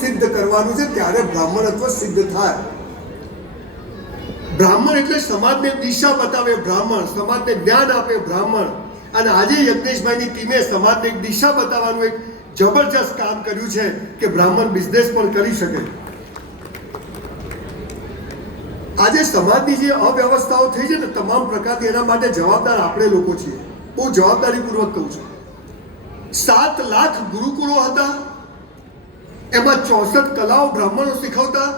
સિદ્ધ કરવાનું છે, ત્યારે બ્રાહ્મણત્વ સિદ્ધ થાય. બ્રાહ્મણ એટલે સમાજને દિશા બતાવે બ્રાહ્મણ, સમાજને જ્ઞાન આપે બ્રાહ્મણ. અને આજે યજ્ઞેશભાઈની ટીમે સમાજને એક દિશા બતાવવાનું એક જબરજસ્ત કામ કર્યું છે કે બ્રાહ્મણ બિઝનેસ પણ કરી શકે. આજે સમાજની જે અવ્યવસ્થાઓ થઈ છે ને તમામ પ્રકારની, એના માટે જવાબદાર આપણે લોકો છીએ. બહુ જવાબદારીપૂર્વક કહું છું. 7 લાખ ગુરુકુળો હતા, એમાં 64 કલાઓ બ્રાહ્મણો શીખવતા,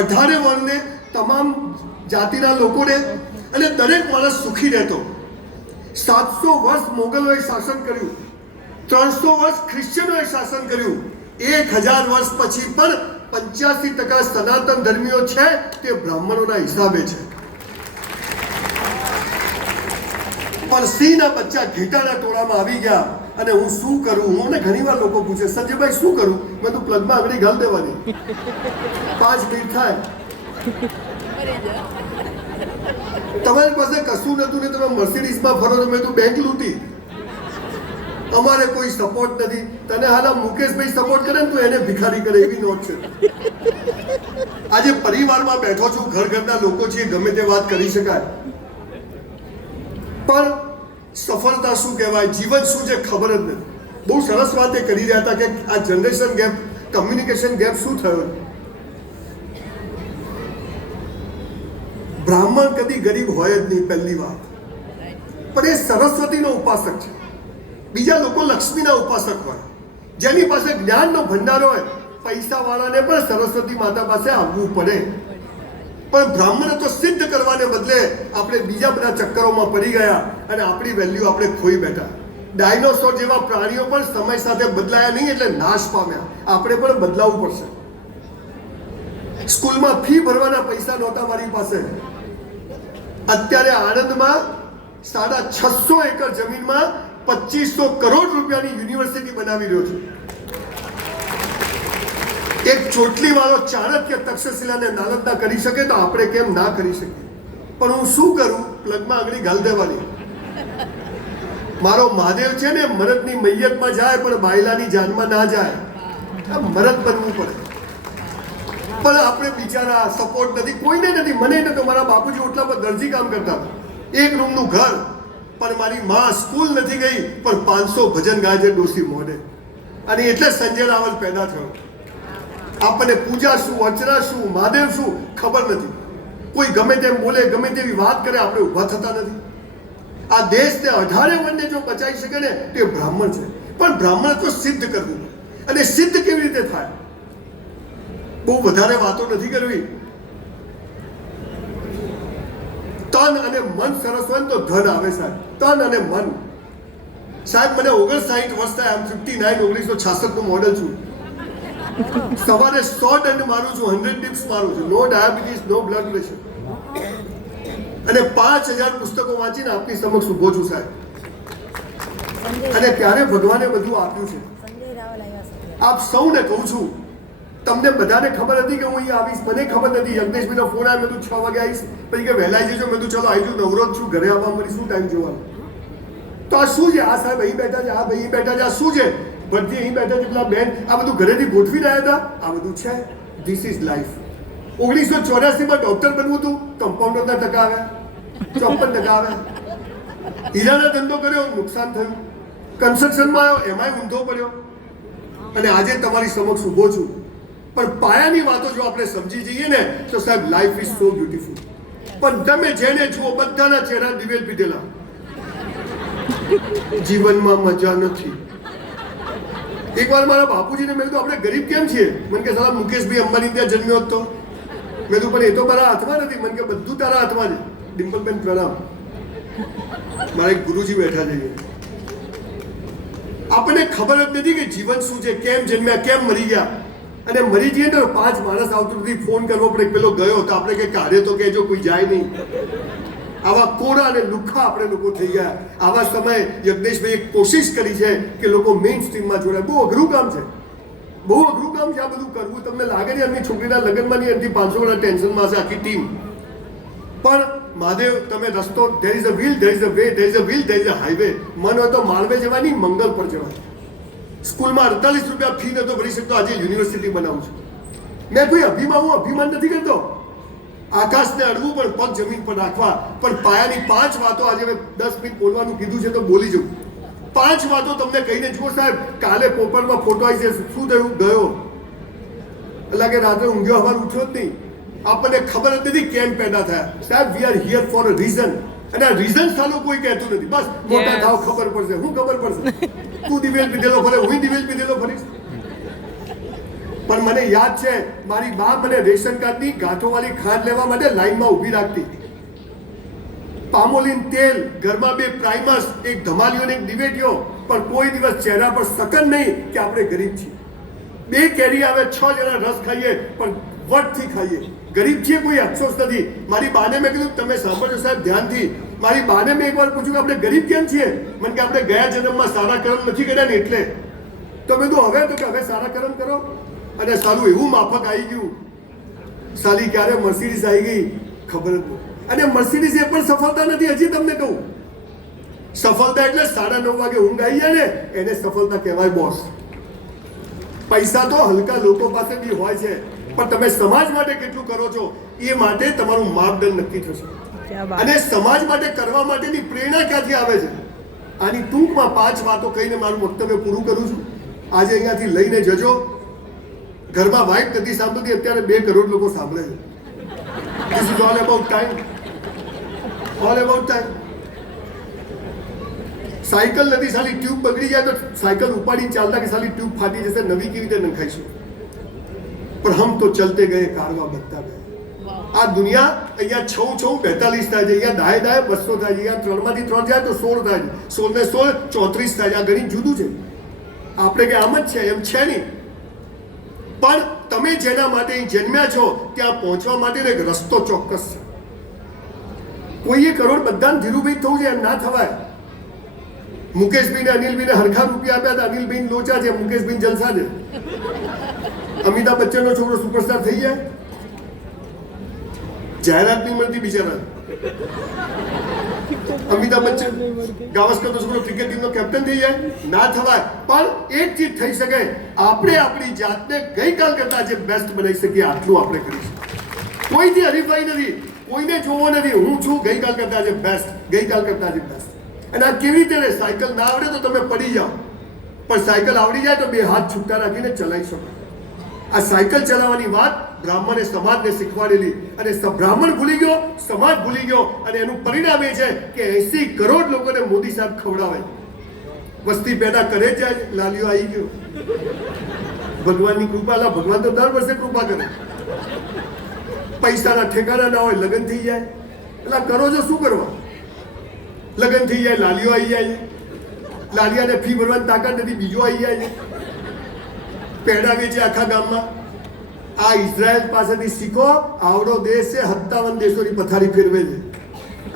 18 વર્ણને, તમામ જાતિના લોકોને, અને દરેક માણસ સુખી રહેતો. 700 વર્ષ મોગલોએ શાસન કર્યું, 300 વર્ષ ખ્રિશ્ચનોએ શાસન કર્યું, 1000 વર્ષ પછી પણ 85% સનાતન ધર્મીઓ છે તે બ્રાહ્મણોના હિસાબે છે. પણ સિંહના બચ્ચા ઘેટાના ટોળામાં આવી ગયા. અને હું શું કરું? મને ઘણીવાર લોકો પૂછે, સંજયભાઈ શું કરું? મેં તો પ્લગમાં આંગળી ઘાલ દેવાની, 5 મિનિટ થાય. તમારી પાસે કશું નતું ને તમે મર્સિડીઝમાં ફરો તો મેં તો બેંક લૂંટી. અમારે કોઈ સપોર્ટ નથી. તને હાલ મુકેશભાઈ સપોર્ટ કરે ને તો એને ભિખારી કરે, એવી નોટ છે. આજે પરિવારમાં બેઠો છું, ઘરના લોકો છીએ, ગમે તે વાત કરી શકાય. પણ સફળતા શું કહેવાય, જીવન શું છે ખબર જ નથી. બહુ સરસ વાત એ કરી રહ્યા હતા કે આ જનરેશન ગેપ, કમ્યુનિકેશન ગેપ શું થયો. બ્રાહ્મણ કદી ગરીબ હોય જ નહીં, પહેલી વાત. પણ એ સરસ્વતીનો ઉપાસક છે. બીજા લોકો લક્ષ્મીના ઉપાસક હોય. જેની પાસે જ્ઞાનનો ભંડાર હોય, પૈસાવાળાને પણ સરસ્વતી માતા પાસે આવવું પડે. પણ બ્રાહ્મણત્વ સિદ્ધ કરવાને બદલે આપણે બીજા બધા ચક્કરોમાં પડી ગયા અને આપણી વેલ્યુ આપણે ખોઈ બેઠા. ડાયનોસોર જેવા પ્રાણીઓ પણ સમય સાથે બદલાયા નહીં એટલે નાશ પામ્યા. આપણે પણ બદલાવવું પડશે. સ્કૂલમાં ફી ભરવાના પૈસા નહોતા મારી પાસે. અત્યારે આણંદમાં 650 એકર જમીનમાં 2500 કરોડ રૂપિયાની યુનિવર્સિટી બનાવી રહ્યો છું. એક ચોટલી વાળો ચાણક્ય તક્ષશિલા ને નાલંદા કરી શકે તો આપણે કેમ ના કરી શકીએ? પણ હું શું કરું? પ્લગમાં આંગળી ઘાલ દેવાની. મારો મહાદેવ છે ને, મરદની મૈયતમાં જાય પણ બાયલાની જાનમાં ના જાય. મરદ બનવું પડે. પણ આપણે બિચારા સપોર્ટ નથી, કોઈને નથી. મને નતો. મારા બાપુજી ઓટલા પર દરજી કામ કરતા હતા, 1 રૂમનું ઘર. પણ મારી માં સ્કૂલ નથી ગઈ પણ 500 ભજન ગાય છે ડોસી મોઢે. અને એટલે સંજય રાવલ પેદા થયો. આપણને પૂજા શું, અર્ચના શું, મહાદેવ શું ખબર નથી. કોઈ ગમે તેમ બોલે, ગમે તેવી વાત કરે, આપણે ઊભા થતા નથી. આ દેશને 18 વર્ણને જો બચાવી શકે ને તે બ્રાહ્મણ છે. પણ બ્રાહ્મણ તો સિદ્ધ કરવું. અને સિદ્ધ કેવી રીતે થાય? બહુ વધારે વાતો નથી કરવી. તન અને મન સરસ હોય તો ધન આવે સાહેબ. તન અને મન. સાહેબ મને 59 વર્ષ થયા. 59 1966 નું મોડેલ છું. સવારે 100 દંડ મારું છું, 100 ટિપ્સ મારું છું. નો ડાયાબિટીસ, નો બ્લડ પ્રેશર. અને 5000 પુસ્તકો વાંચીને આપની સમક્ષ ઉભો છું સાહેબ. અને ત્યારે ભગવાને બધું આપ્યું છે. આપ સૌને કહું છું, તમને બધાને ખબર હતી કે હું અહીં આવીશ? મને ખબર નથી. યજ્ઞેશભાઈનો ફોન આવ્યો, મેં 6 વાગે આવીશ. પછી કે વહેલા આવી જજો. મેં ચલો આવી જજો, નવરો જ છું, ઘરે આવવા મળી શું ટાઈમ જોવાનો. તો આ શું છે? આ સાહેબ અહીં બેઠા છે, આ ભાઈ અહીં બેઠા છે, આ શું છે? ભટજી અહીં બેઠા છે, પેલા બેન આ બધું ઘરેથી ગોઠવી રહ્યા હતા. આ બધું છે. This is life. 1984માં ડોક્ટર બનવું હતું, કમ્પાઉન્ડરના ટકા આવ્યા, 54% આવ્યા. હીરાનો ધંધો કર્યો, નુકસાન થયું. કન્સ્ટ્રક્શનમાં આવ્યો, એમાંય ઊંધો પડ્યો. અને આજે તમારી સમક્ષ ઊભો છું. પણ પાયાની વાતો જો આપણે સમજી જઈએ ને તો સાહેબ લાઈફ ઇઝ સો બ્યુટીફુલ. પણ તમે જેને જુઓ બધાના ચહેરા દિવેલ પીધેલા. જીવનમાં મજા નથી. એકવાર મારા બાપુજીને મેં કીધું આપણે ગરીબ કેમ છીએ? મને કે સાલા મુકેશભાઈ અંબાણી ત્યાં જન્મ્યો હતો. મેં કીધું પણ એ તો મારા હાથમાં નથી. મને કે બધું તારા હાથમાં છે. ડિમ્પલબેન પ્રણામ. મારા એક ગુરુજી બેઠા છે. આપણને ખબર જ નથી કે જીવન શું છે, કેમ જન્મ્યા, કેમ મરી ગયા. અને મરી જઈએ તો 5 માણસ આવતું નથી, ફોન કરવો પડે. પેલો ગયો તો આપણે કે કાર્ય તો કહેજો, કોઈ જાય નહીં. આવા કોરા અને લુખ્ખા આપણે લોકો થઈ ગયા. આવા સમયે યજ્ઞેશભાઈ એક કોશિશ કરી છે કે લોકો મેઇન સ્ટ્રીમમાં જોડાય. બહુ અઘરું કામ છે, બહુ અઘરું કામ છે આ બધું કરવું. તમને લાગે છે એમની છોકરીના લગ્નમાં નહીં, એમથી 500 વાળા ટેન્શનમાં હશે આખી ટીમ. પણ મહાદેવ તમે રસ્તો, there is a will, there is a way, there is a will, there is a highway. મન હોય તો માળવે જવાની, મંગલ પર જવાની. સ્કૂલમાં 48 રૂપિયા ફી નતો ભરી શકતો, આજે યુનિવર્સિટી બનાવું છું. મેં કોઈ અભિમાન નથી કરતો. આકાશને અડવું પણ પગ જમીન પર રાખવા, પણ પાયાની 5 વાતો આજે મેં 10 મિનિટ બોલવાનું કીધું છે તો બોલી જવું. 5 વાતો તમને કહીને જુઓ સાહેબ. કાલે પેપરમાં ફોટો આવી છે, શું થયું ગયો એટલે કે રાત્રે ઊંઘ્યો હવાર ઉઠ્યો જ નહીં. આપણને ખબર જ નથી કેમ પેદા થયા. સાહેબ we are here for a reason, અને આ રીઝન સાલો કોઈ કહેતું નથી. બસ મોટા થાવ ખબર પડશે. હું ખબર પડશે? તું દિવેલ પીધેલો ફરે, હું દિવેલ પીધેલો ફરીશ. પણ મને યાદ છે મારી બા મને રેશન કાર્ડની ગાંઠોવાળી ખાંડ લેવા માટે લાઈનમાં ઊભી રાખતી. પામોલીન તેલ, ઘરમાં 2 પ્રાઇમર્સ, એક ધમાલિયો ને એક દિવેટીઓ, પણ કોઈ દિવસ ચહેરા પર સકન નહીં કે આપણે ગરીબ છીએ. 2 કેરી આવે, 6 જણા રસ ખાઈએ, પણ વટથી ખાઈએ. ગરીબ છીએ, કોઈ અફસોસ નથી. મારી બાને મેં કીધું તમે સાંભળજો સાહેબ ધ્યાનથી. મારી બાને મેં એકવાર પૂછ્યું કે આપણે ગરીબ કેમ છીએ? મને કે આપણે ગયા જન્મમાં સારા કર્મ નથી કર્યા ને એટલે. તો મેં કીધું હવે તો કે હવે સારા કર્મ કરો. અને સારું એવું માફક આવી ગયું. સાલી ક્યારે મર્સિડીઝ આવી ગઈ ખબર જ નહીં. અને મર્સિડીઝ એ પણ સફળતા નથી. હજી તમને કહું, સફળતા એટલે 9:30 વાગે ઊંઘ આવી જાય ને એને સફળતા કહેવાય બોસ. પૈસા તો હલકા લોકો પાસે બી હોય છે, પણ તમે સમાજ માટે કેટલું કરો છો એ માટે તમારું માપદંડ નક્કી થશે. અને સમાજ માટે કરવા માટેની પ્રેરણા ક્યાંથી આવે છે? આની ટૂંકમાં 5 વાતો કહીને મારું વક્તવ્ય પૂરું કરું છું. આજે અહીંયાથી લઈને જજો. ઘરમાં વાઇફ નથી સાંભળતી, અત્યારે 2 કરોડ લોકો સાંભળે છે. This is all about time. All about time. Cycle નથી, સાલી ટ્યુબ બગડી જાય તો સાયકલ ઉપાડીને ચાલતા કે સાલી ટ્યુબ ફાટી જશે, નવી કેવી રીતે નખાઈશું? પણ હમ તો ચલતે ગયે, કારવા બનતા ગયા. આ દુનિયા અહીંયા 6 42 થાય છે, અહીંયા દાય 200 થાય છે, અહીંયા 3 માંથી 3 જાય તો 16 થાય છે, 16 ને 16 34 થાય છે. આ ગણિત જુદું છે. આપણે કે આમ જ છે એમ છે નહીં. પણ તમે જેના માટે જન્મ્યા છો ત્યાં પહોંચવા માટેનો એક રસ્તો ચોક્કસ છે. કોઈએ કરોડ બધાને ધીરુભાઈ થવું છે એમ ના થવાય. મુકેશભાઈ ને અનિલભાઈને હરખા રૂપિયા આપ્યા હતા. અનિલભાઈ લોચા છે, મુકેશભાઈ જલસા છે. અમિતાભ બચ્ચન નો છોકરો સુપરસ્ટાર થઈ જાય, જાહેરાત નહીં મળતી બિચારા. અમિતાભ બચ્ચન ગાવસ્કર છોકરો ક્રિકેટ ટીમનો કેપ્ટન થઈ જાય, ના થવાય. પણ એક ચીજ થઈ શકે, આપણે આપણી જાતને ગઈકાલ કરતા જે બેસ્ટ બનાવી શકીએ આટલું આપણે કરીશું. કોઈથી હરીફાઈ નથી, કોઈને જોવો નથી. હું છું ગઈકાલ કરતા જે બેસ્ટ, ગઈકાલ કરતા જે બેસ્ટ. અને આ કેવી રીતે? સાયકલ ના આવડે તો તમે પડી જાઓ, પણ સાયકલ આવડી જાય તો 2 હાથ છૂટા રાખીને ચલાવી શકો. આ સાયકલ ચલાવવાની વાત બ્રાહ્મણે સમાજને શીખવાડેલી, અને બ્રાહ્મણ ભૂલી ગયો, સમાજ ભૂલી ગયો, અને એનું પરિણામ એ છે કે 80 કરોડ લોકોને મોદી સાહેબ ખવડાવે. વસ્તી પેદા કરે જ જાય. લાલીઓ આવી ગયો. ભગવાનની કૃપા. ભગવાન તો દર વર્ષે કૃપા કરે. પૈસાના ઠેકાણા ના હોય, લગ્ન થઈ જાય. એટલે કરો છો શું કરવા? લગ્ન થઈ જાય, લાલીઓ આવી જાય. લાલિયાને ફી ભરવાની તાકાત નથી, બીજો આવી જાય. પેડા વેચે આખા ગામમાં. આ ઇઝરાયલ પાસેથી શીખો. આવડો દેશ છે, 57 દેશોની પથારી ફેરવે છે.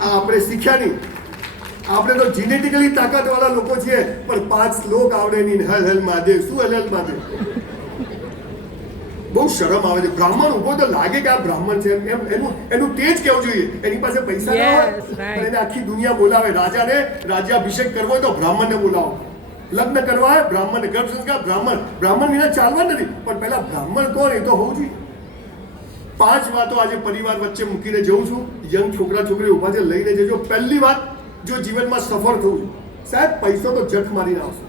આ આપણે શીખ્યા નહીં. આપણે તો જીનેટિકલી તાકાતવાળા લોકો છીએ, પણ 5 શ્લોક આવડે નહીં. હલ હલ મહાદેવ. શું હલ હલ મહાદેવ? બહુ શરમ આવે છે. બ્રાહ્મણ ઉભો તો લાગે કે આ બ્રાહ્મણ છે એમ. એનું તેજ કેવું જોઈએ. એની પાસે પૈસા ના હોય પણ એને આખી દુનિયા બોલાવે. રાજાને રાજ્યાભિષેક કરવો હોય તો બ્રાહ્મણને બોલાવો. લગ્ન કરવા હોય બ્રાહ્મણને, ગર્ભ સંસ્કાર બ્રાહ્મણ વિના ચાલવા નથી. પણ પહેલા બ્રાહ્મણ કોણ એ તો હોવું જોઈએ. 5 વાતો આજે પરિવાર વચ્ચે મૂકીને જઉં છું. યંગ છોકરા છોકરી ઉભા છે, લઈને જજો. પહેલી વાત, જો જીવનમાં સફળ થવું સાહેબ, પૈસો તો જટ મારીને આવશે,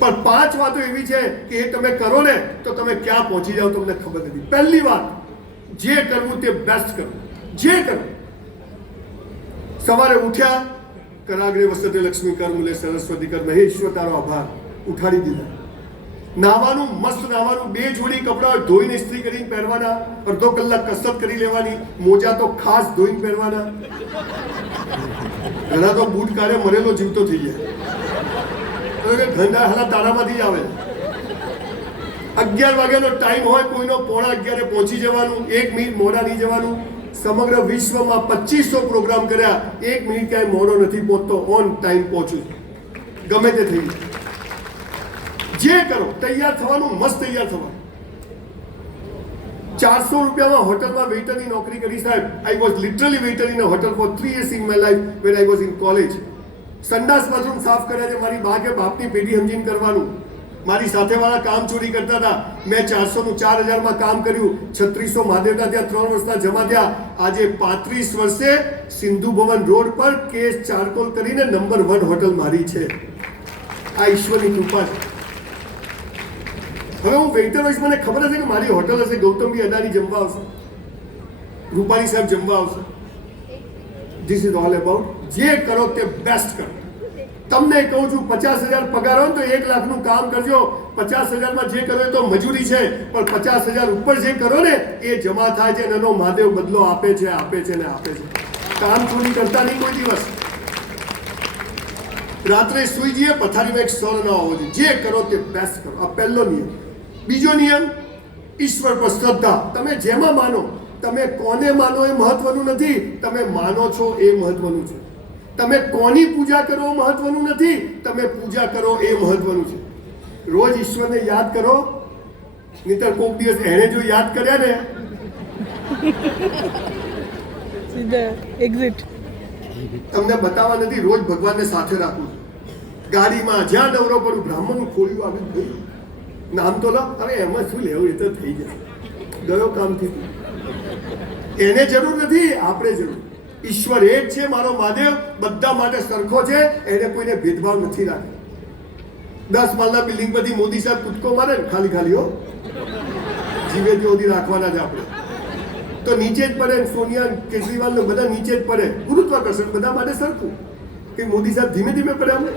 પણ 5 વાતો એવી છે કે એ તમે કરો ને તો તમે ક્યાં પહોંચી જાઓ તમને ખબર નથી. પહેલી વાત, જે કરવું તે બેસ્ટ કરવું. જે કરવું. સવારે ઉઠ્યા, કરાગ્રે વસતે લક્ષ્મી કર મુલે સરસ્વતી કર, નહીં ઈશ્વર તારો આભાર, ઉઠાડી દીધા. નાવાનું, મસ્ત નાવાનું, 2 જોડી કપડા ધોઈને ઇસ્ત્રી કરીને પહેરવાના, અડધો કલાક કસરત કરી લેવાની, મોજા તો ખાસ ધોઈને પહેરવાના. ઘણા તો બૂટ કાઢે મરેલો જીવતો થઈ જાય. ગંદા હાલા તારામાંથી જ આવે. 11 વાગ્યાનો ટાઈમ હોય કોઈનો, 11:15 પહોંચી જવાનું, 1 મિનિટ મોડા નહીં જવાનું. સમગ્ર વિશ્વમાં 2500 પ્રોગ્રામ કર્યા, 1 મિનિટ ક્યાંય મોડો નથી પહોંચતો, ઓન ટાઈમ પહોંચું. ગમે તે થઈ જે કરો, તૈયાર થવાનું, મસ્ત તૈયાર થવાનું. 400 રૂપિયામાં હોટલમાં વેઇટરની નોકરી કરી સાહેબ. I was literally waiter in a hotel for 3 years in my life when I was in college. સંડાસ બાથરૂમ સાફ કર્યા છે મારી બા કે બાપની પેઢી સમજીને કરવાનું. મારી સાથેવાળા કામ ચોરી કરતા હતા, મેં 400 નું 4000 કામ કર્યું, 3600 મહાદેવના ત્યાં 3 વર્ષના જમા થયા. આજે 35 વર્ષે સિંધુ ભવન રોડ પર કેસ ચારકોલ કરીને નંબર 1 હોટલ મારી છે. આ ઈશ્વરની કૃપા છે. હવે હું વેઇટર હોઈશ, મને ખબર હશે કે મારી હોટલ હશે, ગૌતમભાઈ અદાણી જમવા આવશે, રૂપાણી સાહેબ જમવા આવશે. ધીસ ઇઝ ઓલ અબાઉટ જે કરો તે બેસ્ટ કરો. તમને કહું છું 50,000 પગાર હોય તો 1 લાખનું કામ કરજો. 50,000 જે કરો તો મજૂરી છે, પણ 50,000 ઉપર જે કરો ને એ જમા થાય છે. એનો મહાદેવ બદલો આપે છે, આપે છે ને આપે છે. કામ ચોરી કરતા નહીં કોઈ દિવસ. રાત્રે સુઈ જઈએ પથારીમાં એક સર ના હોવો જોઈએ. જે કરો તે બેસ્ટ કરો. આ પહેલો નિયમ. બીજો નિયમ, ઈશ્વર પર શ્રદ્ધા. તમે જેમાં માનો, તમે કોને માનો એ મહત્વનું નથી, તમે માનો છો એ મહત્વનું છે. તમે કોની પૂજા કરો મહત્વનું નથી, તમે પૂજા કરો એ મહત્વનું છે. રોજ ઈશ્વરને યાદ કરો, નહીતર કોઈક દિવસ એને જો યાદ કર્યા ને સીધા એક્ઝિટ. તમને બતાવવા નથી, રોજ ભગવાનને સાથે રાખું છું. ગાડીમાં જ્યાં નવરો પડું, બ્રાહ્મણનું ખોલ્યું આવ્યું ગયું, નામ તો લો. હવે એમાં શું લેવું, એ તો થઈ જશે, ગયો કામથી. એને જરૂર નથી, આપણે જરૂર. ઈશ્વર એક છે, મારો મહાદેવ બધા માટે સરખો છે. એને કોઈને ભેદભાવ નથી રાખ્યો. 10 માળના બિલ્ડિંગ પરથી મોદી સાહેબ કૂદકો મારે ને, ખાલી ખાલી હો, જીવે સુધી રાખવાના છે આપણે. તો નીચે જ પડે. સોનિયા કેજરીવાલ ને બધા નીચે જ પડે. ગુરુત્વાકર્ષણ બધા માટે સરખું. કે મોદી સાહેબ ધીમે ધીમે પડે. અમને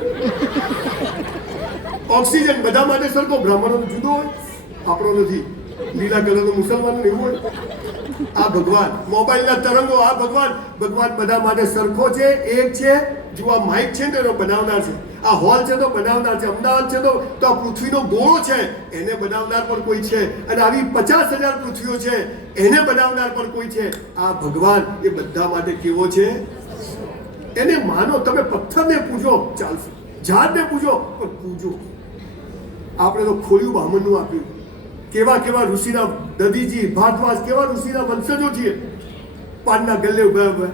ઓક્સિજન બધા માટે સરખો. બ્રાહ્મણોનો જુદો હોય, આપણો નથી. લીલા કલરનો મુસલમાન એવું હોય. આ ભગવાન. મોબાઈલના તરંગો, આ ભગવાન. ભગવાન બધા માટે સરખો છે, એક છે. જો આ માઇક છે ને એનો બનાવનાર છે, આ હોલ છે તો બનાવનાર છે, અમદાવાદ છે તો આ પૃથ્વીનો ગોળો છે એને બનાવનાર પણ કોઈ છે, અને આવી 50,000 પૃથ્વીઓ છે એને બનાવનાર પણ કોઈ છે. આ ભગવાન એ બધા માટે કેવો છે? એને માનો. તમે પથ્થરને પૂજો ચાલશે, ઝાડને પૂજો પણ પૂજો. આપણે તો ખોલ્યું બ્રાહ્મણનું આપ્યું. કેવા કેવા ઋષિના, દધીજી, ભારદ્વાજ, કેવા ઋષિના વંશજો છીએ. પાનના ગલ્લે ઉભા ઉભા.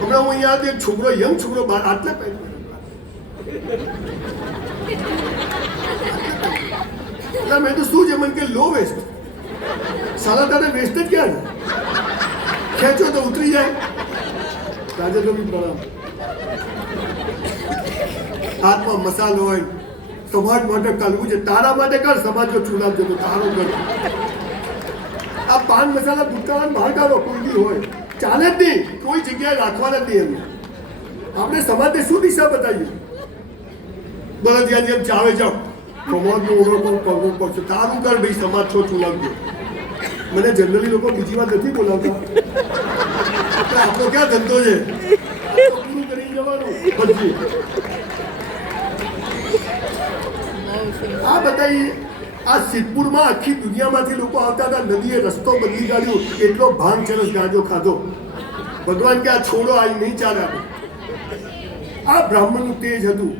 હમણાં હું અહીંયા એક છોકરો, યંગ છોકરો બહાર આટલે એટલે મેં તો શું છે, મને કે લો વેસ્ટ. સાલા તારે વેસ્ટ જ ક્યાં છે? ખેંચો તો ઉતરી જાય. રાજેન્દ્ર પ્રણામ. હાથમાં મસાલો હોય, સમાજ માટે કરવું છે, તારા માટે કર. સમાજ જો ચુનાવ જતો તારો કર. આ પાન મસાલા ગુટકા બહાર કાઢો, કોઈ બી હોય, ચાલે જ નહીં. કોઈ જગ્યાએ રાખવાના જ નહીં. એમને આપણે સમાજને શું દિશા બતાવીએ? બધા જ્યાં જેમ ચાવે જાઓ, સમાજનું ઓળખ કરવું પડશે. તારું કર ભાઈ, સમાજ છો ચુનાવજો. મને જનરલી લોકો બીજી વાત નથી બોલાવતા. આપણો ક્યાં ધંધો છે? પૂરું કરી જવાનું પછી. આ બતાવી. આ સિદ્ધપુરમાં આખી દુનિયામાંથી લોકો આવતા હતા. નદીએ રસ્તો બદલી કાઢ્યો. એટલો ભાંગ ચરસ ગાંજો ખાધો. ભગવાન કે આ છોડો, આ નહીં ચાલે. આ બ્રાહ્મણનું તેજ હતું.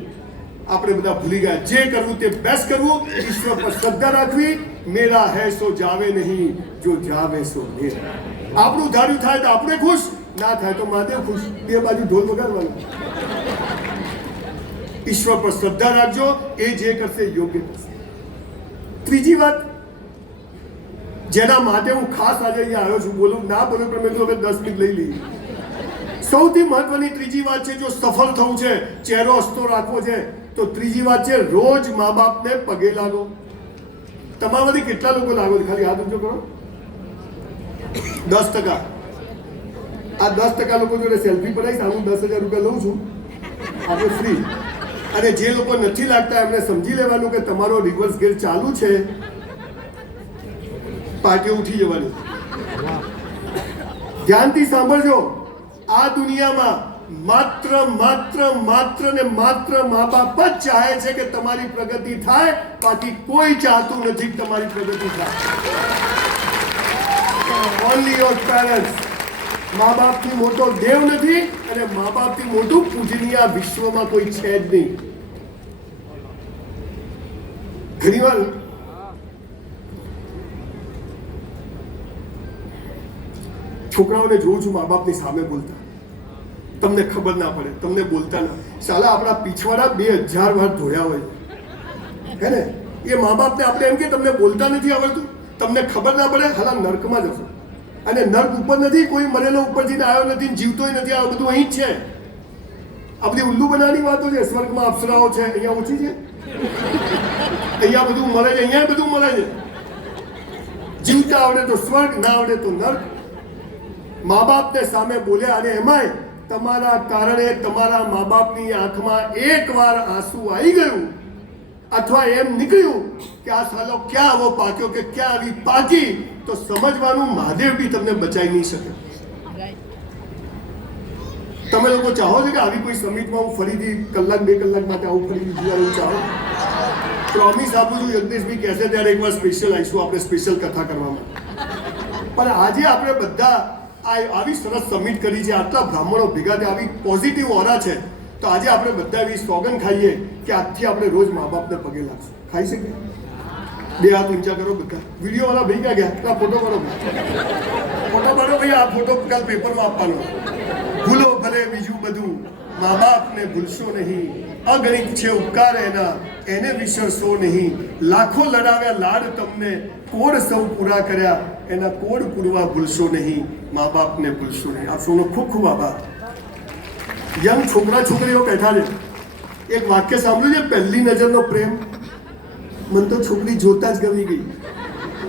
આપણે બધા ભૂલી ગયા. જે કરવું તે બેસ્ટ કરવું, ઈશ્વર પર શ્રદ્ધા રાખવી. મેરા હૈ સો જાવે નહીં, જો જાવે સો મેરા. આપણું ધાર્યું થાય તો આપણે ખુશ, ના થાય તો મહાદેવ ખુશ. બે બાજુ ઢોલ વગાડવાના. ઈશ્વર પર શ્રદ્ધા રાખજો, એ જે કરશે યોગ્ય કરશે. ત્રીજી વાત, જેના માટે હું ખાસ આજે અહીંયા આવ્યો છું, બોલું ના બોલું પણ મેં તો હવે 10 મિનિટ લઈ લીધી. સૌથી મહત્વની ત્રીજી વાત છે, જો સફળ થવું છે, ચહેરો હસતો રાખવો છે, તો ત્રીજી વાત છે, રોજ મા બાપને પગે લાગો. તમારામાંથી કેટલા લોકો લાગો છો? ખાલી હાથ ઊંચો કરો. 10%. આ 10% લોકો જોડે સેલ્ફી પડાવીશ. હું 10,000 રૂપિયા લઉં છું, આપણે ફ્રી. અને જે લોકો નથી લાગતા એમને સમજી લેવાનું કે તમારો રિવર્સ ગેર ચાલુ છે, પાર્ટીઓ ઉઠી જવાની. ધ્યાનથી સાંભળજો. આ દુનિયામાં માત્ર ને માત્ર મા બાપ જ ચાહે છે કે તમારી પ્રગતિ થાય. બાકી કોઈ ચાહતું નથી કે તમારી પ્રગતિ થાય. Only your parents. મા બાપથી મોટો દેવ નથી, અને મા બાપથી મોટું પૂજનીય આ વિશ્વમાં કોઈ છે જ નહીં. ઘણીવાર છોકરાઓને જોઉં છું મા બાપની સામે બોલતા. તમને ખબર ના પડે, તમને બોલતા ના. સાલા આપણા પીછવાડા 2000 વાર ધોયા હોય. હે ને? એ મા બાપને આપણે એમ કે તમને બોલતા નથી આવડતું, તમને ખબર ના પડે, હાલા નર્કમાં જશો. અને નર્ક ઉપર નથી, કોઈ મરેલો ઉપરથી આવ્યો નથી, જીવતોય નથી, આ બધું અહીં જ છે. આ બધી ઉલ્લુ બનાવવાની વાતો છે. સ્વર્ગમાં અપ્સરાઓ છે, અહીંયા ઓછી છે. અહીંયા બધું મળે છે, અહીંયા બધું મળે છે. જીવતા આવડે તો સ્વર્ગ, ના આવડે તો નર્ક. મા બાપને સામે બોલ્યા, અને એમાંય તમારા કારણે તમારા મા બાપની આંખમાં એકવાર આંસુ આવી ગયું, અથવા એમ નીકળ્યું કે આ સાલો ક્યાં આવો પાક્યો, કે ક્યાં આવી પાકી, તો સમજવાનું મહાદેવ બી તમને બચાવી નહીં શકે. તમે લોકો ચાહો છો કે આવી કોઈ સમિટમાં હું ફરીથી કલાક 2 કલાક માટે આવું ફરીથી જોવાનું ચાહો? પ્રોમિસ આપું છું, યજ્ઞેશભાઈ કહેશે ત્યારે એકવાર સ્પેશિયલ આવીશું આપણે, સ્પેશિયલ કથા કરવામાં. પણ આજે આપણે બધા આવી સરસ સમિટ કરી છે, આટલા બ્રાહ્મણો ભેગા થયા, આવી પોઝિટિવ ઓરા છે, તો આજે આપણે બધા એવી સોગંદ ખાઈએ કે આજથી આપણે રોજ મા બાપને પગે લાગશું. ખાઈ શકીએ? 2 હાથ ઊંચા કરો બધા. વિડીયો વાળા ભાઈ ક્યાં ગયા? આ ફોટો પાડો, ફોટો પાડો ભાઈ. આ ફોટો કાલ પેપરમાં આપવાનો. ભૂલો ભલે બીજું બધું, મા બાપને ભૂલશો નહીં. અગણિત છે ઉપકાર એના, એને વિસરશો નહીં. લાખો લડાવ્યા લાડ તમને, કોડ સૌ પૂરા કર્યા, એના કોડ પૂરવા ભૂલશો નહીં. મા બાપને ભૂલશો નહીં. આપ સૌનો ખૂબ ખૂબ આભાર. યંગ છોકરા છોકરીઓ બેઠા છે. એક વાક્ય સાંભળ્યું છે, પહેલી નજરનો પ્રેમ. મને તો છોકરી જોતા જ ગમી ગઈ.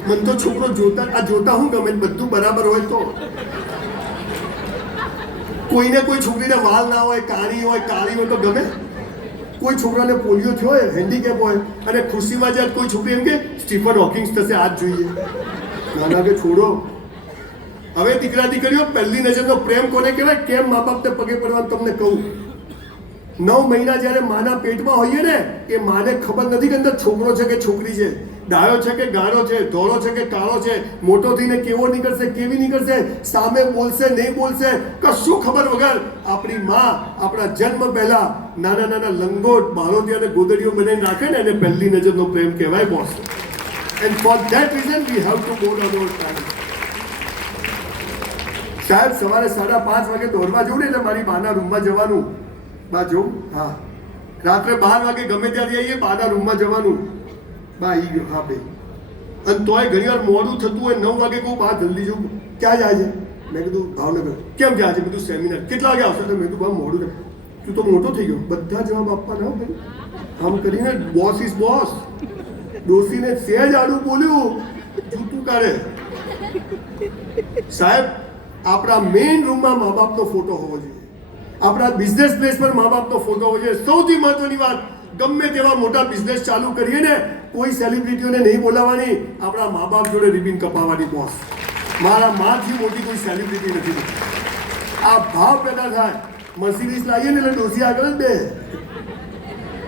મને તો છોકરો જોતા, આ જોતા હું ગમે, બધું બરાબર હોય તો. કોઈને કોઈ છોકરીને વાલ ના હોય, કાળી હોય, કાળી હોય તો ગમે. કોઈ છોકરાને પોલિયો થયો હોય, હેન્ડીકેપ હોય, અને ખુશીમાં જ્યારે કોઈ છોકરી એમ કે સ્ટીફન હોકિંગ્સ થશે, આ જ જોઈએ. નાના કે છોડો. હવે દીકરા દીકરીઓ, પહેલી નજરનો પ્રેમ કોને કહેવાય? કેમ મા બાપને પગે પડવાનું તમને કહું. 9 મહિના જ્યારે માના પેટમાં હોઈએ ને, એ માને ખબર નથી કે અંદર છોકરો છે કે છોકરી છે, ડાયો છે કે ગાળો છે, ધોળો છે કે કાળો છે, મોટો થઈને કેવો નીકળશે, કેવી નીકળશે, સામે બોલશે નહીં બોલશે, કશું ખબર વગર આપણી માં આપણા જન્મ પહેલા નાના નાના લંગોટ, બાળોદી અને ગોદડીઓ બનાવીને રાખે ને, એને પહેલી નજરનો પ્રેમ કહેવાય boss. And for that reason we have to go on hour time. સાહેબ સવારે 5:30 વાગે દોડવા જવું ને, એટલે મારી બાના રૂમમાં જવાનું. બા જોઉં, હા. રાત્રે 12 વાગે ગમે ત્યાંથી આવીએ, બાના રૂમમાં જવાનું. બા આવી ગયો, હા ભાઈ. અને તોય ઘણી વાર મોડું થતું હોય, 9 વાગે કહું બા જલ્દી જવું. ક્યાં જાય છે? મેં કીધું ભાવનગર. કેમ જાય છે? બધું સેમિનાર. કેટલા વાગે આવશે? મેં કીધું બા મોડું થાય. તું તો મોટો થઈ ગયો, બધા જવાબ આપવાના ભાઈ. આમ કરીને બોસ ઇઝ બોસ. ડોસીને સહેજ આડું બોલ્યું, જૂતું કાઢે. સાહેબ, આપણા મેઇન રૂમમાં મા બાપનો ફોટો હોવો જોઈએ. આપણા બિઝનેસ પ્લેસ પર મા બાપનો ફોટો હોવો જોઈએ. સૌથી મહત્વની વાત, ગમે તેવા મોટા બિઝનેસ ચાલુ કરીએ ને, કોઈ સેલિબ્રિટીઓને નહીં બોલાવવાની, આપણા મા બાપ જોડે રિબિન કપાવવાની. બોસ, મારા માથી મોટી કોઈ સેલિબ્રિટી નથી. આ ભાવ પેદા થાય. મર્સિડીઝ લાવીએ ને એટલે ડોસી આગળ જ બે,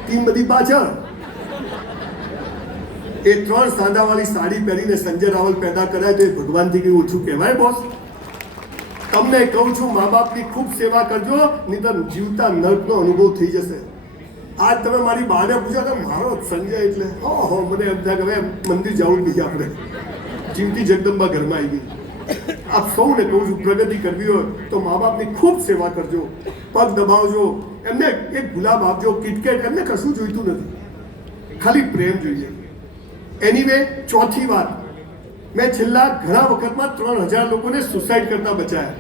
ટીમ બધી પાછળ. એ 3 સાંધાવાળી સાડી પહેરીને સંજય રાવલ પેદા કરાય તો એ ભગવાનથી કંઈ ઓછું કહેવાય બોસ? તમને કહું છું, મા બાપની ખૂબ સેવા કરજો, નહીંતર જીવતા નર્કનો અનુભવ થઈ જશે. આજ તમે મારી બાને પૂછ્યા તો મારો સંજય એટલે હો મને એમ થાય કે હવે મંદિર જવું નહીં આપણે. જીવતી જગદંબા ઘરમાં આવી ગઈ. આપ સૌને કહું છું, પ્રગતિ કરવી હોય તો મા બાપની ખૂબ સેવા કરજો, પગ દબાવજો, એમને એક ગુલાબ આપજો, કિટકેટ, એમને કશું જોઈતું નથી, ખાલી પ્રેમ જોઈએ. એનીવે, ચોથી વાત, મેં છેલ્લા ઘણા વખતમાં 3000 લોકોને સુસાઇડ કરતા બચાયા.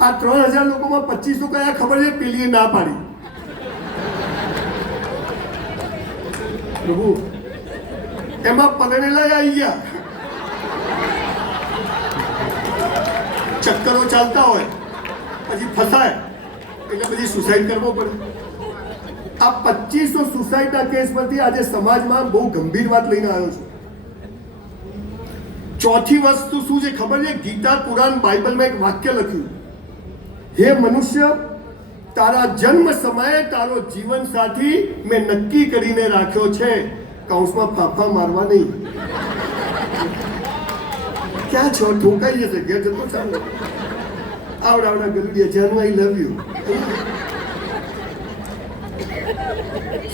આ 3000 લોકોમાં 25 લોકો આ ખબર છે પેલીએ ના પાડી. પ્રભુ, એમાં પલળેલા આવી ગયા. ચક્કરો ચાલતા હોય, પછી ફસાય, એટલે પછી સુસાઇડ કરવો પડે. આ 2500 સુસાઇડના કેસ પરથી આજે સમાજમાં બહુ ગંભીર વાત લઈને આવ્યો છું. ચોથી વસ્તુ શું છે ખબર છે? ગીતા, પુરાણ, બાઇબલમાં એક વાક્ય લખ્યું, હે મનુષ્ય, તારા જન્મ સમયે તારો જીવન સાથી મેં નક્કી કરીને રાખ્યો છે, કૌંસમાં ફાફા મારવા નહીં. ક્યાં છો? ઠોકાઈ જશે, ઘેર જતો ચાલો. આવડા ગરુડિયા, જાનુ આઈ લવ યુ.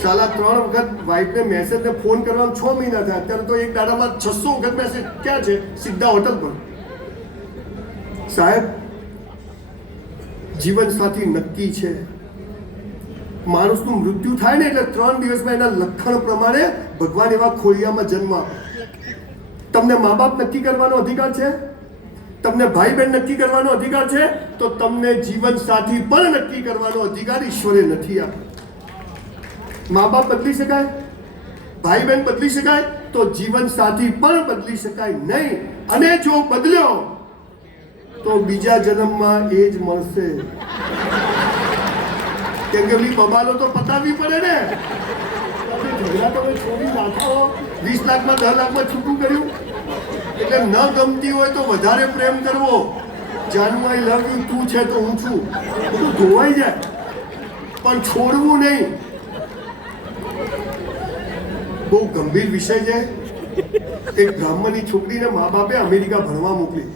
સાલા 3 વખત વાઈફને મેસેજ ને ફોન કરવામાં 6 મહિના થયા. અત્યારે તો એક દાડામાં 600 વખત મેસેજ. ક્યાં છે? સીધા હોટલ પર. સાહેબ, જીવન સાથી નક્કી છે. માણસનું મૃત્યુ થાય ને એટલે 3 દિવસમાં એના લક્ષણ પ્રમાણે ભગવાન એવા ખોળિયામાં જન્મ આપે. તમને મા બાપ નક્કી કરવાનો અધિકાર છે, તમને ભાઈ બહેન નક્કી કરવાનો અધિકાર છે, તો તમને જીવન સાથી પણ નક્કી કરવાનો અધિકાર ઈશ્વરે નથી આપ્યો. મા બાપ બદલી શકાય, ભાઈ બહેન બદલી શકાય, તો જીવન સાથી પણ બદલી શકાય નહીં. અને જો બદલ્યો તો બીજા જન્મમાં એ જ મળશે. કેમ કે બબાલો તો પતાવવી પડે ને. ઝઘડા તમે છોડી નાખો, 20 લાખમાં 10 લાખમાં છૂટું કર્યું એટલે ન ગમતી હોય તો વધારે પ્રેમ કરવો. જાનુ આઈ લવ યુ, તું છે તો હું છું, બધું ધોવાઈ જાય, પણ છોડવું નહીં. બહુ ગંભીર વિષય છે. એક બ્રાહ્મણની છોકરીને મા બાપે અમેરિકા ભણવા મોકલી,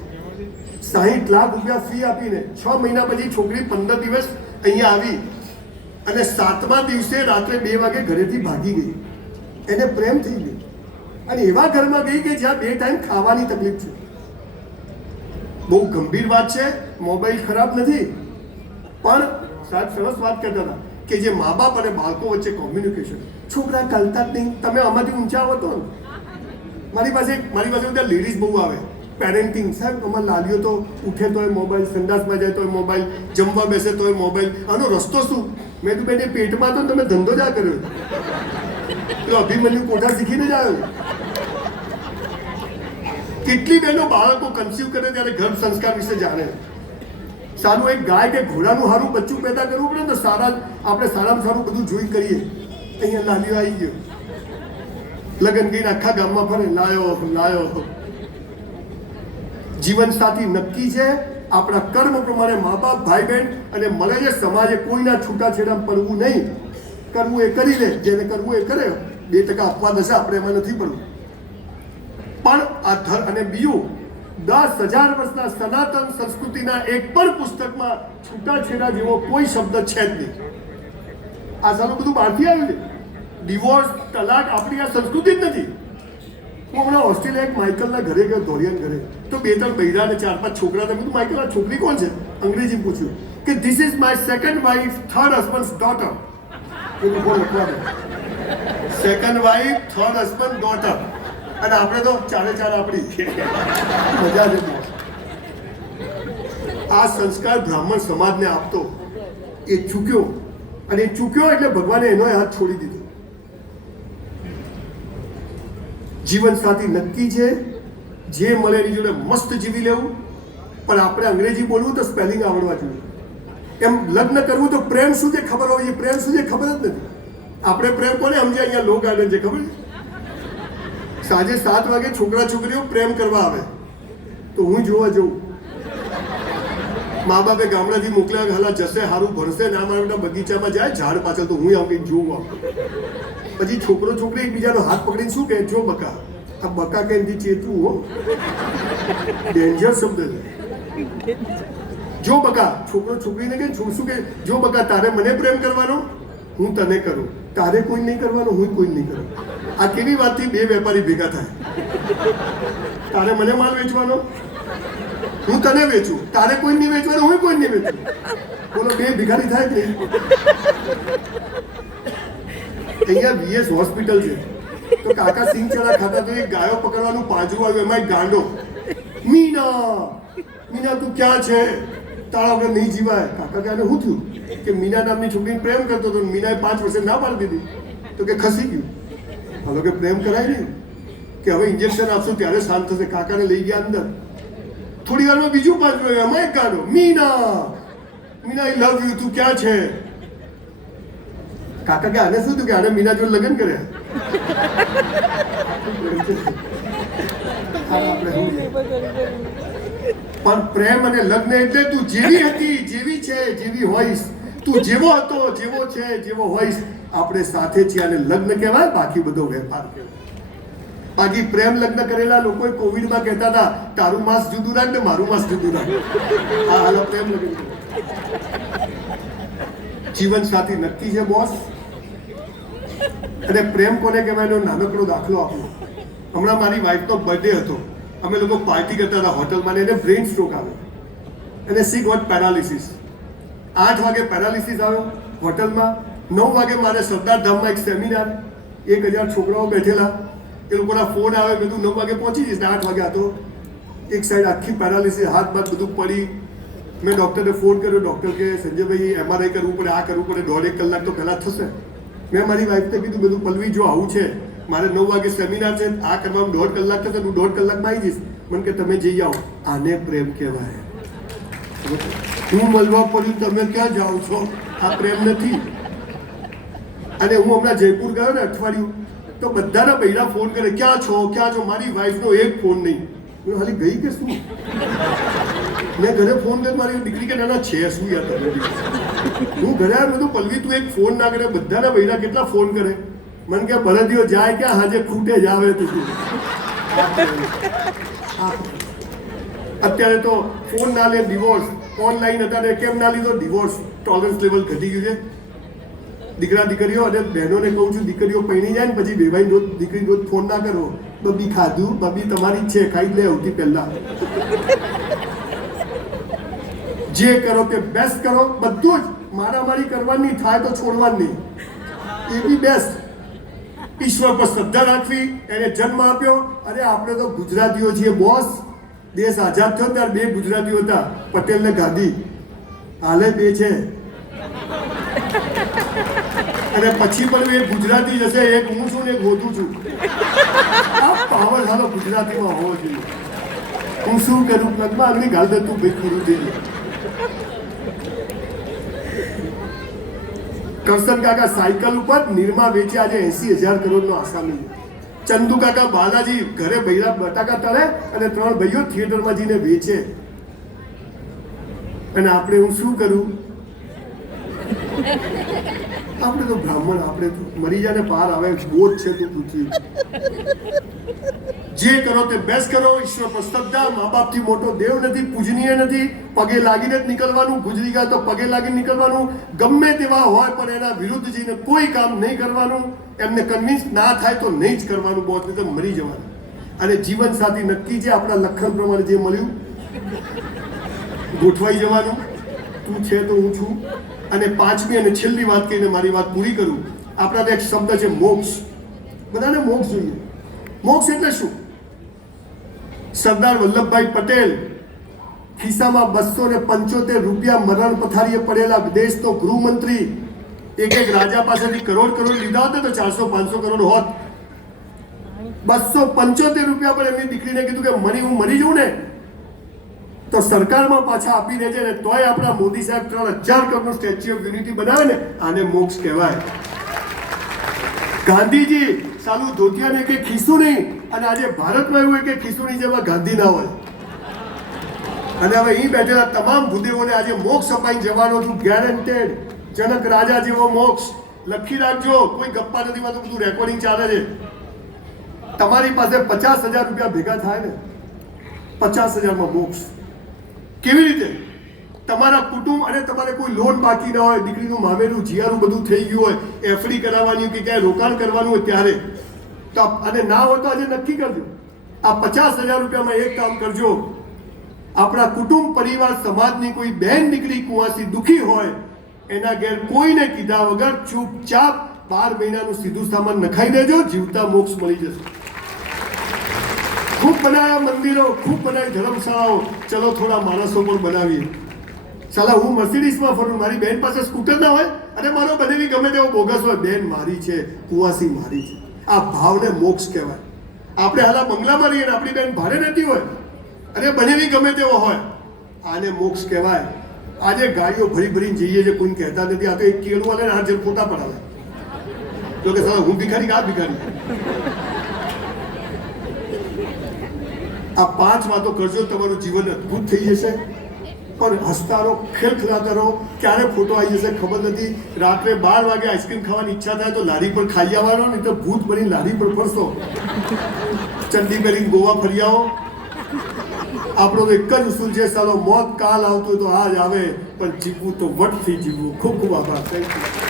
60 લાખ રૂપિયા ફી આપીને. 6 મહિના પછી છોકરી 15 દિવસ અહીંયા આવી અને 7મા દિવસે રાત્રે 2 વાગે ઘરેથી ભાગી ગઈ. એને પ્રેમ થઈ ગયો અને એવા ઘરમાં ગઈ કે જ્યાં 2 ટાઈમ ખાવાની તકલીફ છે. બહુ ગંભીર વાત છે. મોબાઈલ ખરાબ નથી, પણ સાહેબ સરસ વાત કરતા હતા કે જે મા બાપ અને બાળકો વચ્ચે કોમ્યુનિકેશન. છોકરા ચાલતા જ નહીં, તમે આમાંથી ઊંચા આવો તો. મારી પાસે બધા લેડીઝ બહુ આવે, પેરેન્ટિંગ. સાહેબ અમારા લાલીઓ તો ઉઠે તોય મોબાઈલ, સંડાસમાં જાય તોય મોબાઈલ, જમવા બેસે તોય મોબાઈલ. આનો રસ્તો શું? મેં તો બેને પેટમાં તો તમે ધંધો જ આ કર્યો. પેલો અભિમન્યુ કોઠા શીખીને જ આવ્યો. કેટલી બહેનો બાળકો કન્સીવ કરે ત્યારે ગર્ભ સંસ્કાર વિશે જાણે. સારું એક ગાય કે ઘોડાનું સારું બચ્ચું પેદા કરવું પડે ને તો આપણે સારામાં સારું બધું જોઈ કરીએ. અહીંયા લાલીઓ આવી ગયો, લગ્ન કરીને આખા ગામમાં ફરે, લાયો. જીવન સાથી નક્કી છે. આપણા કર્મ પ્રમાણે મા બાપ, ભાઈ બહેન અને મળે છે સમાજે. કોઈના છૂટાછેડા પડવું નહીં. કરવું એ કરી લે, જેને કરવું એ કરે. 2% અપવાદ હશે, આપણે એમાં નથી પડવું. પણ આ અને બીજું, 10,000 વર્ષના સનાતન સંસ્કૃતિના એક પણ પુસ્તકમાં છૂટાછેડા જેવો કોઈ શબ્દ છે જ નહીં. આ સારું બધું બહારથી આવ્યું છે. ડિવોર્સ, તલાક આપણી આ સંસ્કૃતિ જ નથી. હું હમણાં ઓસ્ટ્રેલિયા એક માઇકલના ઘરે ગયો, ધોરિયન ઘરે. તો 2-3 બૈરા અને 4-5 છોકરા. મેં કીધું માઇકલ આ છોકરી કોણ છે? અંગ્રેજી પૂછ્યું કે this is my second wife, third husband daughter. Second wife, third husband daughter. અને આપણે તો 4 આપણી મજા જ હતી. આ સંસ્કાર બ્રાહ્મણ સમાજને આપતો, એ ચૂક્યો. અને એ ચૂક્યો એટલે ભગવાને એનો હાથ છોડી દીધો. જીવન સાથી નક્કી છે. જે મળે એની જોડે મસ્ત જીવી લેવું. પણ આપણે અંગ્રેજી બોલવું તો સ્પેલિંગ આવડવા જોઈએ. એમ લગ્ન કરવું તો પ્રેમ શું છે ખબર હોવી જોઈએ. પ્રેમ શું છે ખબર જ નથી. આપણે પ્રેમ કોને સમજે? અહીંયા લો ગાર્ડન છે, ખબર છે? સાંજે 7 વાગે છોકરા છોકરીઓ પ્રેમ કરવા આવે તો હું જોવા જઉં. મા બાપે ગામડાથી મોકલ્યા, હાલા જશે, સારું ભણશે, ના મારા બેટા બગીચામાં જાય ઝાડ પાછળ, તો હું આવું જોઉં. પછી છોકરો છોકરી એકબીજાનો હાથ પકડીને શું કહે? જો બકા. આ બકા કે એનાથી ચેતવું, હો, ડેન્જર શબ્દ છે. જો બકા. છોકરો છોકરીને કે શું કે? જો બકા, તારે મને પ્રેમ કરવાનો, હું તને કરું. તારે કોઈ નહીં કરવાનો, હું કોઈ નહીં કરું. આ કેવી વાતથી 2 વેપારી ભેગા થાય? તારે મને માલ વેચવાનો, હું તને વેચું. તારે કોઈ નહીં વેચવાનો, હું કોઈ નહીં વેચું. બોલો, 2 ભિખારી થાય કે? અહીંયા VS હોસ્પિટલ છે, તો કાકા સિંગ ચણા ખાતા તો એક ગાયો પકડવાનું પાંજરું આવ્યું, એમાં એક ગાંડો. મીના તું ક્યાં છે? તારા વગર નહીં જીવાય. કાકા કે આને શું થયું? કે મીના નામની છોકરીને પ્રેમ કરતો હતો, મીનાએ 5 વર્ષે ના પાડી દીધી. તો કે ખસી ગયું. હવે કે પ્રેમ કરાય નહીં, કે હવે ઇન્જેક્શન આપશું ત્યારે શાંત થશે. કાકાને લઈ ગયા અંદર. થોડી વારમાં બીજું પાંજરું આવ્યું, એમાં એક ગાંડો. મીના આઈ લવ યુ, તું ક્યાં છે? કાકા કે આને શું થયું? કે આને મીના જોડે લગ્ન કર્યા. પણ પ્રેમ અને લગ્ન એટલે તું જેવી હતી, જેવી છે, જેવી હોઈશ. તું જેવો હતો, જેવો છે, જેવો હોઈશ. આપણે સાથે છીએ, અને લગ્ન કહેવાય. બાકી બધો વેપાર કહેવાય. બાકી પ્રેમ લગ્ન કરેલા લોકો કોવિડમાં કહેતા હતા, તારું માસ જુદું રાખ ને મારું માસ જુદું રાખ. આ હાલ પ્રેમ લગ્ન. જીવન સાથી નક્કી છે બોસ. અને પ્રેમ કોને કહેવાય એનો નાનકડો દાખલો આપ્યો. હમણાં મારી વાઈફનો બર્થડે હતો. અમે લોકો પાર્ટી કરતા હતા હોટલમાં, એને બ્રેઇન સ્ટ્રોક આવ્યો. અને સી ગોટ પેરાલિસિસ. 8 વાગે પેરાલિસિસ આવ્યો હોટલમાં. 9 વાગે મારે સરદાર ધામમાં એક સેમિનાર, 1000 છોકરાઓ બેઠેલા, એ લોકોના ફોન આવે, બધું 9 વાગે પહોંચી જઈશ. 8 વાગે હતો, એક સાઈડ આખી પેરાલિસિસ, હાથ બાદ બધું પડી. મેં ડૉક્ટરને ફોન કર્યો. ડૉક્ટર કે સંજયભાઈ MRI કરવું પડે, આ કરવું પડે, 1.5 કલાક તો પહેલાં થશે. મેં મારી વાઈફને કીધું, બધું પલ્લવી જો આવું છે, મારે 9 વાગે સેમિનાર છે, આ કરવામાં 1.5 કલાક થશે, હું 1.5 કલાકમાં આવી જઈશ. મને કે તમે જઈ આવો. આને પ્રેમ કહેવાય. હું મળવા પડ્યું, તમે ક્યાં જાઓ છો? આ પ્રેમ નથી. અને હું હમણાં જયપુર ગયો ને અઠવાડિયું, તો બધાના બૈરા ફોન કરે, ક્યાં છો ક્યાં છો? મારી વાઈફનો એક ફોન નહીં. હું હાલી ગઈ કે શું? મેં ઘરે ફોન કર્યો, મારી દીકરી કે નાના છે શું યાર તમે? હું ઘરે આવ્યો, બધું પલ્લવી તું એક ફોન ના કરે. બધાના બૈરા કેટલા ફોન કરે. મને કે ભરતીઓ જાય ક્યાં, હાજે ખૂટે જ આવે. તું અત્યારે તો ફોન ના લે ડિવોર્સ, ઓનલાઈન હતા ને કેમ ના લીધો? ડિવોર્સ ટોલરન્સ લેવલ ઘટી ગયું છે. દીકરા દીકરીઓ અને બહેનોને કહું છું, દીકરીઓ પૈણી જાય ને પછી બેભાઈ રોજ દીકરી રોજ ફોન ના કરો. બબી ખાધું, બબી તમારી જ છે, ખાઈ લે સૌથી પહેલા. જે કરો તે બેસ્ટ કરો. બધું જ મારામારી કરવાની થાય તો છોડવાની નહીં, એ બી બેસ્ટ. ઈશ્વર પર શ્રદ્ધા રાખવી, એને જન્મ આપ્યો. અને આપણે તો ગુજરાતીઓ છીએ બોસ. દેશ આઝાદ થયો ત્યારે 2 ગુજરાતીઓ હતા, પટેલ ને ગાંધી. હાલે 2 છે. અને પછી પણ એક ગુજરાતી જશે, એક હું છું ને એક હોતું છું. આ પાવર હાલો ગુજરાતીમાં હોવો જોઈએ. હું શું કરું પ્લગમાં અગ્નિ ગાલ દે, તું ભાઈ ખરું જોઈએ. કરશન કાકા સાયકલ ઉપર નિરમા વેચે આજે 80,000 કરોડનો આસામી. ચંદુ કાકા બાલાજી ઘરે બૈરા બટાકા તળે અને 3 ભાઈઓ થિયેટરમાં જઈને વેચે. અને આપણે હું શું કરું? આપણે તો બ્રાહ્મણ, આપણે તો મરી જાય ને પાર આવે, બોધ છે તું પૃથ્વી. જે કરો તે બેસ્ટ કરો. ઈશ્વર પર શ્રદ્ધા. મા બાપથી મોટો દેવ નથી, પૂજનીય નથી. પગે લાગીને જ નીકળવાનું. ગુજરી ગયા તો પગે લાગીને નીકળવાનું. ગમે તેવા હોય પણ એના વિરુદ્ધ જઈને કોઈ કામ નહીં કરવાનું. એમને કન્વિન્સ ના થાય તો નહીં જ કરવાનું. બહુ નહીં તો મરી જવાનું. અને જીવન સાથી નક્કી છે, આપણા લખન પ્રમાણે જે મળ્યું ગોઠવાઈ જવાનું. તું છે તો હું છું. અને 5મી અને છેલ્લી વાત કહીને મારી વાત પૂરી કરું. આપણા એક શબ્દ છે મોક્ષ. બધાને મોક્ષ જોઈએ. મોક્ષ એટલે શું? સરદાર વલ્લભભાઈ પટેલ ખિસ્સામાં 275 રૂપિયા મરણ પથારીએ પડેલા દેશનો ગૃહમંત્રી, એક રાજા પાસેથી કરોડ લીધા હતા તો 400-500 કરોડ હોત. 275 રૂપિયા પર એમની દીકરીને કીધું કે હું મરી જઉં ને તો સરકારમાં પાછા આપી દેજે ને. તોય આપણા મોદી સાહેબ 3000 કરોડનું સ્ટેચ્યુ ઓફ યુનિટી બનાવે ને, આને મોક્ષ કહેવાય. ગાંધીજી સાલું ધોતિયાને કે ખિસ્સું નહીં. અને આજે ભારતમાં એવું હોય કે ખિસ્સુની જેમાં ગાંધી ના હોય. અને હવે અહીં બેઠેલા તમામ ભૂદેવોને આજે મોક્ષ અપાઈ જવાનો છું, ગેરંટેડ. જનક રાજા જેવો મોક્ષ લખી રાખજો. કોઈ ગપ્પા નથી, તો બધું રેકોર્ડિંગ ચાલે છે. તમારી પાસે 50,000 રૂપિયા ભેગા થાય ને, 50,000માં મોક્ષ. કેવી રીતે? તમારા કુટુંબ અને તમારે કોઈ લોન બાકી ના હોય, દીકરીનું મામેરું જીયારું બધું થઈ ગયું હોય, એફડી કરાવવાની કે ક્યાંય રોકાણ કરવાનું હોય ત્યારે તો, અને ના હોય તો આજે નક્કી કરજો. આ 50,000 રૂપિયામાં એક કામ કરજો. આપણા કુટુંબ પરિવાર સમાજની કોઈ બહેન દીકરી કુવાસી દુખી હોય, એના ઘેર કોઈને કીધા વગર ચૂપચાપ 12 મહિનાનું સીધું સામાન નખાઈ દેજો. જીવતા મોક્ષ મળી જશે. ખૂબ બનાવ્યા મંદિરો, ખૂબ બનાવી ધર્મશાળાઓ. ચલો થોડા માણસો પણ બનાવીએ. સાલા હું મર્સિડીઝમાં ફરું, મારી બેન પાસે સ્કૂટર ના હોય અને મારો બનેવી ગમે તેવો બોગસ હોય, બેન મારી છે, કુવાસી મારી છે. આ ભાવને મોક્ષ કહેવાય. આપણે હાલા બંગલામાં રહીએ ને આપણી બેન ભાડે રહેતી હોય અને બનેવી ગમે તેવો હોય, આને મોક્ષ કહેવાય. આજે ગાડીઓ ભરીને જઈએ છે, કોઈ કહેતા નથી. આ તો એક કેળું વાલે ને હાથ ફોટા પડાવે તો કે સાલા હું ભિખારી આ ભિખારી. આ 5 વાતો કરજો, તમારું જીવન અદ્ભુત થઈ જશે. પણ હસતા રહો, ખેલખેલાતા રહો. ક્યારે ફોટો આવી જશે ખબર નથી. રાત્રે 12 વાગે આઈસ્ક્રીમ ખાવાની ઈચ્છા થાય તો લારી પર ખાઈ આવવાનો, નહીં તો ભૂત બની લારી પર ફરશો. ચંડી કરીને ગોવા ફરી આવો. આપણો તો એક જ ઉસૂલ છે, સાલો મોત કાલ આવતું હોય તો આજ આવે, પણ જીવવું તો વટથી જીવવું. ખૂબ ખૂબ આભાર. Thank you.